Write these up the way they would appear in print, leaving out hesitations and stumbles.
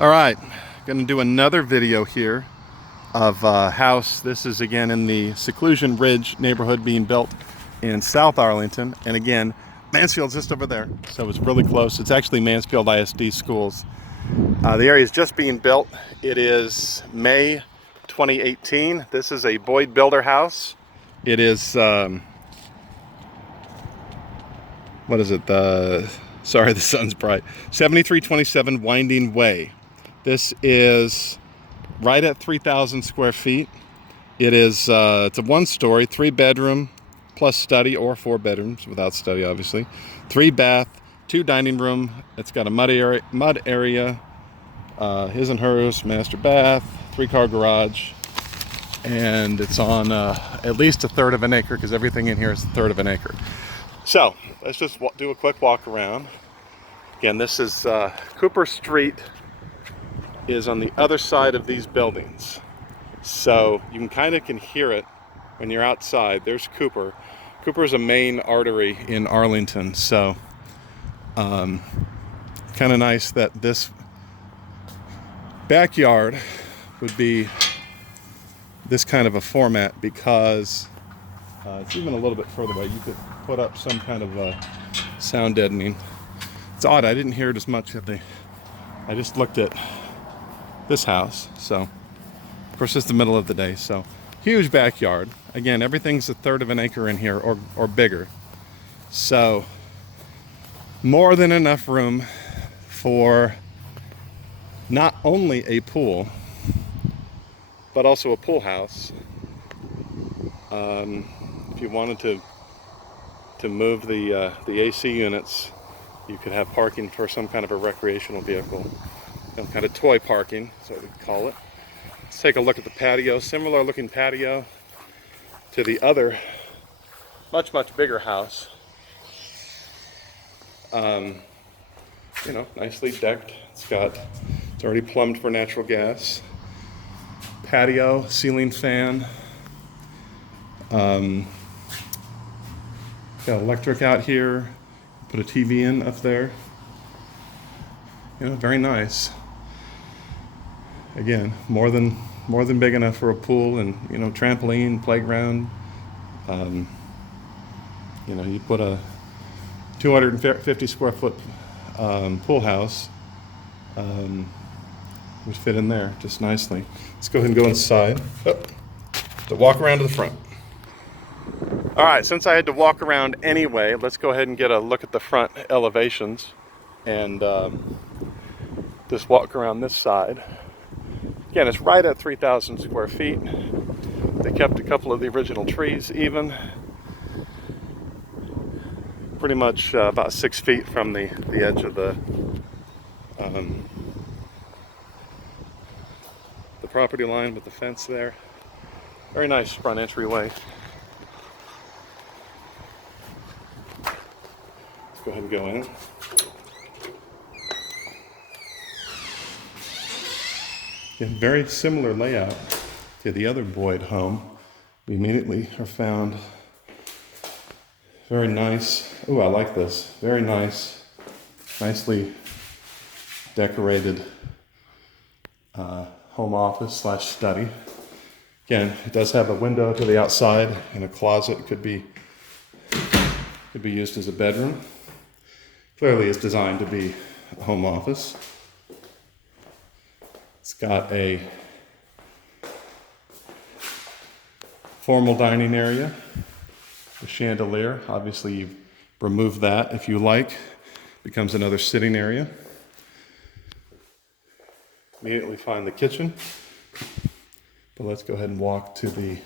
All right, going to do another video here of a house. This is again in the Seclusion Ridge neighborhood being built in South Arlington. And again, Mansfield's just over there, so it's really close. It's actually Mansfield ISD schools. The area is just being built. It is May 2018. This is a Boyd Builder house. It is, what is it? Sorry, the sun's bright. 7327 Winding Way. This is right at 3,000 square feet. It is, it's a one-story, 3-bedroom plus study, or 4 bedrooms without study, obviously. 3 bath, 2 dining room. It's got a mud area, his and hers, master bath, 3-car garage, and it's on at least 1/3 of an acre because everything in here is 1/3 of an acre. So let's just do a quick walk around. Again, this is Cooper Street is on the other side of these buildings, so you kind of can hear it when you're outside. There's Cooper. Cooper is a main artery in Arlington, so kind of nice that this backyard would be this kind of a format, because it's even a little bit further away. You could put up some kind of sound deadening. It's odd, I didn't hear it as much I just looked at this house. So of course it's the middle of the day, so huge backyard. Again, everything's 1/3 of an acre in here or bigger, so more than enough room for not only a pool but also a pool house. If you wanted to move the AC units, you could have parking for some kind of a recreational vehicle, some kind of toy parking, is what we'd call it. Let's take a look at the patio. Similar looking patio to the other much bigger house. You know, nicely decked. It's already plumbed for natural gas. Patio, ceiling fan. Got electric out here. Put a TV in up there. You know, very nice. Again, more than big enough for a pool and, you know, trampoline, playground. You know, you put a 250 square foot pool house would fit in there just nicely. Let's go ahead and go inside. To walk around to the front. All right, since I had to walk around anyway, let's go ahead and get a look at the front elevations and just walk around this side. Again, it's right at 3,000 square feet. They kept a couple of the original trees even. Pretty much about 6 feet from the edge of the property line with the fence there. Very nice front entryway. Let's go ahead and go in. Yeah, very similar layout to the other Boyd home. We immediately are found very nice. Oh, I like this. Very nice, nicely decorated home office slash study. Again, it does have a window to the outside and a closet. Could be used as a bedroom. Clearly, it's designed to be a home office. It's got a formal dining area, a chandelier. Obviously, you remove that if you like. Becomes another sitting area. Immediately find the kitchen. But let's go ahead and walk to the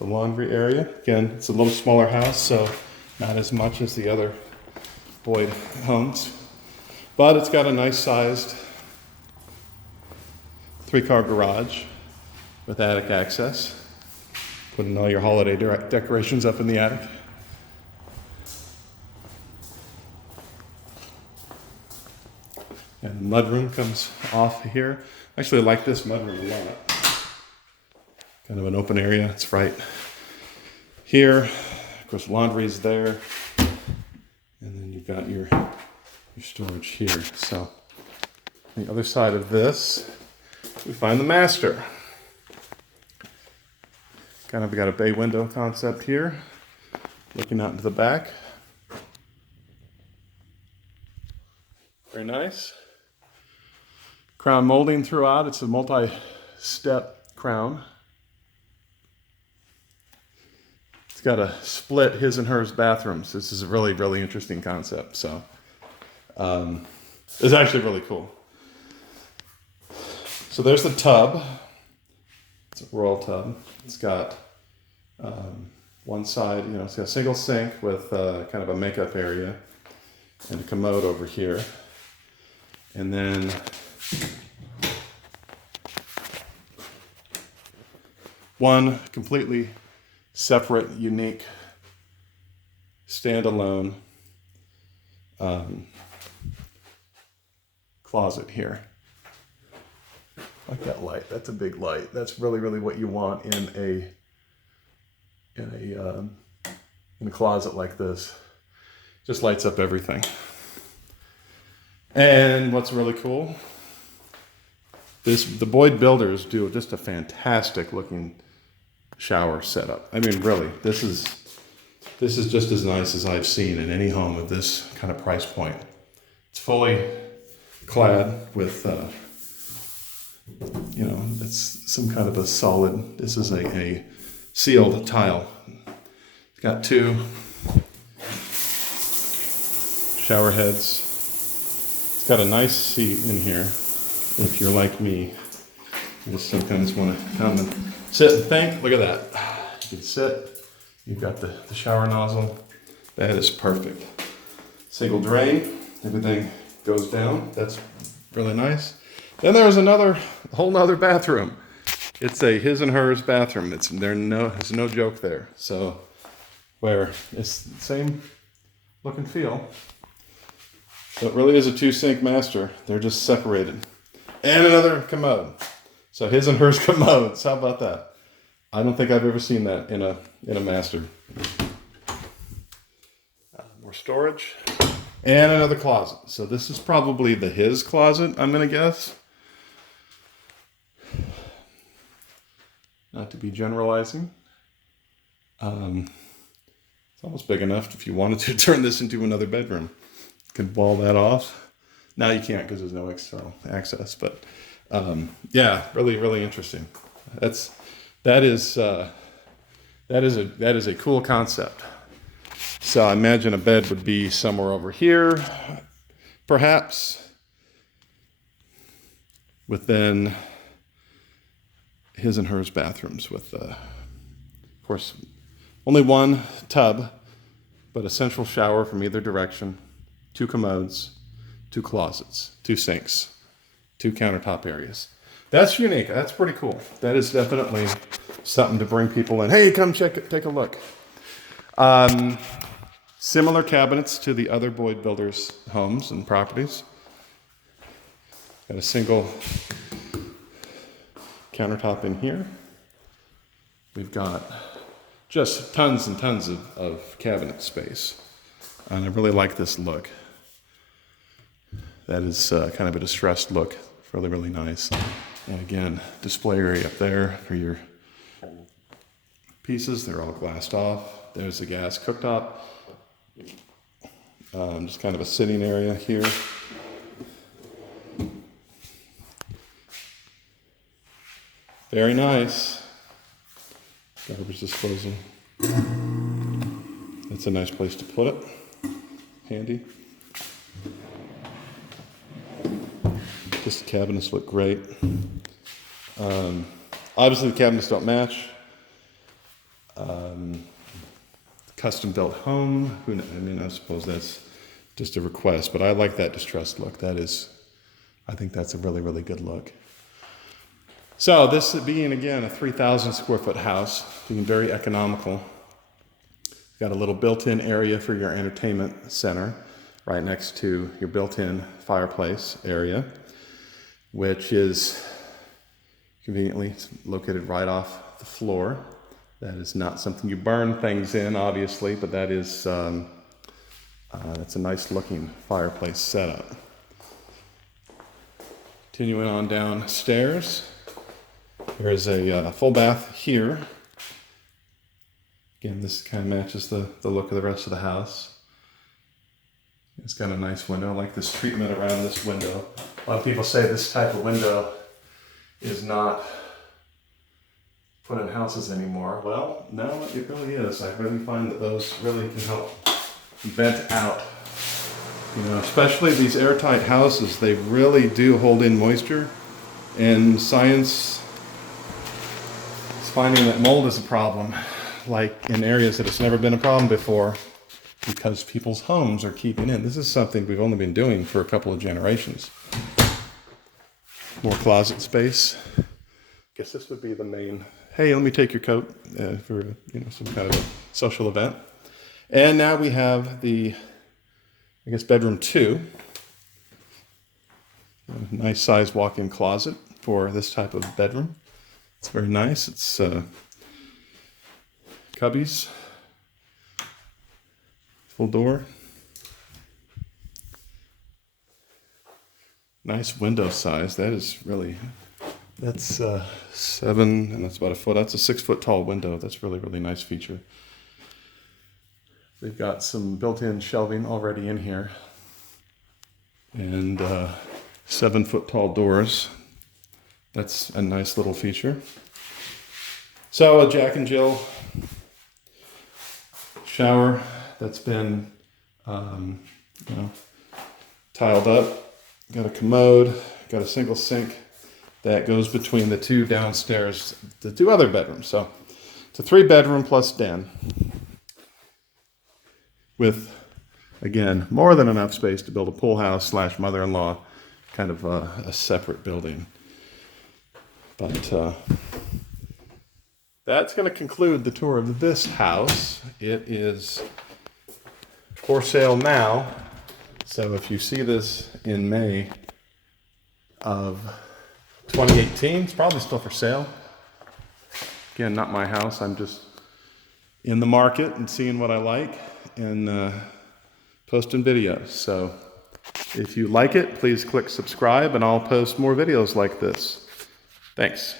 laundry area. Again, it's a little smaller house, so not as much as the other Boyd homes. But it's got a nice sized 3-car garage with attic access. Putting all your holiday decorations up in the attic. And the mudroom comes off here. Actually, I like this mudroom a lot. Kind of an open area. It's right here. course, laundry's there. And then you've got your storage here. So on the other side of this, we find the master. Kind of got a bay window concept here, looking out into the back. Very nice. Crown molding throughout. It's a multi-step crown. It's got a split his and hers bathrooms. This is a really, really interesting concept. So it's actually really cool. So there's the tub. It's a royal tub. It's got one side, it's got a single sink with kind of a makeup area and a commode over here. And then one completely separate, unique, standalone closet here. I like that light. That's a big light. That's really, really what you want in a closet like this. Just lights up everything. And what's really cool, the Boyd builders do just a fantastic looking shower setup. I mean, really, this is just as nice as I've seen in any home of this kind of price point. It's fully clad with, it's some kind of a solid, this is a sealed tile. It's got two shower heads. It's got a nice seat in here. If you're like me, you just sometimes want to come and sit and think. Look at that. You can sit. You've got the shower nozzle. That is perfect. Single drain. Everything goes down. That's really nice. Then there's a whole nother bathroom. It's a his and hers bathroom. There's no joke there. So where it's the same look and feel. So it really is a two sink master. They're just separated. And another commode. So his and hers commodes. How about that? I don't think I've ever seen that in a master. More storage. And another closet. So this is probably the his closet, I'm going to guess. Not to be generalizing. It's almost big enough if you wanted to turn this into another bedroom. You could wall that off. Now you can't because there's no external access. But yeah, really, really interesting. That is a cool concept. So I imagine a bed would be somewhere over here, perhaps, within his and hers bathrooms with, of course, only one tub, but a central shower from either direction, two commodes, two closets, two sinks, two countertop areas. That's unique. That's pretty cool. That is definitely something to bring people in. Hey, come check it, take a look. Similar cabinets to the other Boyd Builders homes and properties. Got a single countertop in here. We've got just tons and tons of cabinet space. And I really like this look. That is kind of a distressed look. Really, really nice. And again, display area up there for your pieces. They're all glassed off. There's the gas cooktop. Just kind of a sitting area here. Very nice. Garbage disposal. That's a nice place to put it. Handy. Just the cabinets look great. Obviously the cabinets don't match. Custom built home. I suppose that's just a request, but I like that distressed look. I think that's a really, really good look. So this being, again, a 3,000 square foot house, being very economical. Got a little built-in area for your entertainment center right next to your built-in fireplace area, which is conveniently located right off the floor That is not something you burn things in, obviously, but that is that's a nice looking fireplace setup. Continuing on downstairs, there is a full bath here. Again, this kind of matches the look of the rest of the house. It's got a nice window. I like this treatment around this window. A lot of people say this type of window is not put in houses anymore. Well, no, it really is. I really find that those really can help vent out. You know, especially these airtight houses, they really do hold in moisture. And science is finding that mold is a problem, like in areas that it's never been a problem before, because people's homes are keeping in. This is something we've only been doing for a couple of generations. More closet space. Guess this would be the main, hey, let me take your coat for some kind of a social event. And now we have the, I guess, bedroom 2. A nice size walk-in closet for this type of bedroom. It's very nice. It's cubbies, full door. Nice window size. That is really, that's 7, and that's about a foot. That's a 6-foot tall window. That's really, really nice feature. They've got some built-in shelving already in here, and 7-foot tall doors. That's a nice little feature. So a Jack and Jill shower that's been tiled up. Got a commode, got a single sink that goes between the 2 downstairs, the 2 other bedrooms. So it's a 3-bedroom plus den with, again, more than enough space to build a pool house / mother-in-law, kind of a separate building. But that's going to conclude the tour of this house. It is for sale now. So if you see this in May of 2018, it's probably still for sale. Again, not my house. I'm just in the market and seeing what I like and posting videos. So if you like it, please click subscribe and I'll post more videos like this. Thanks.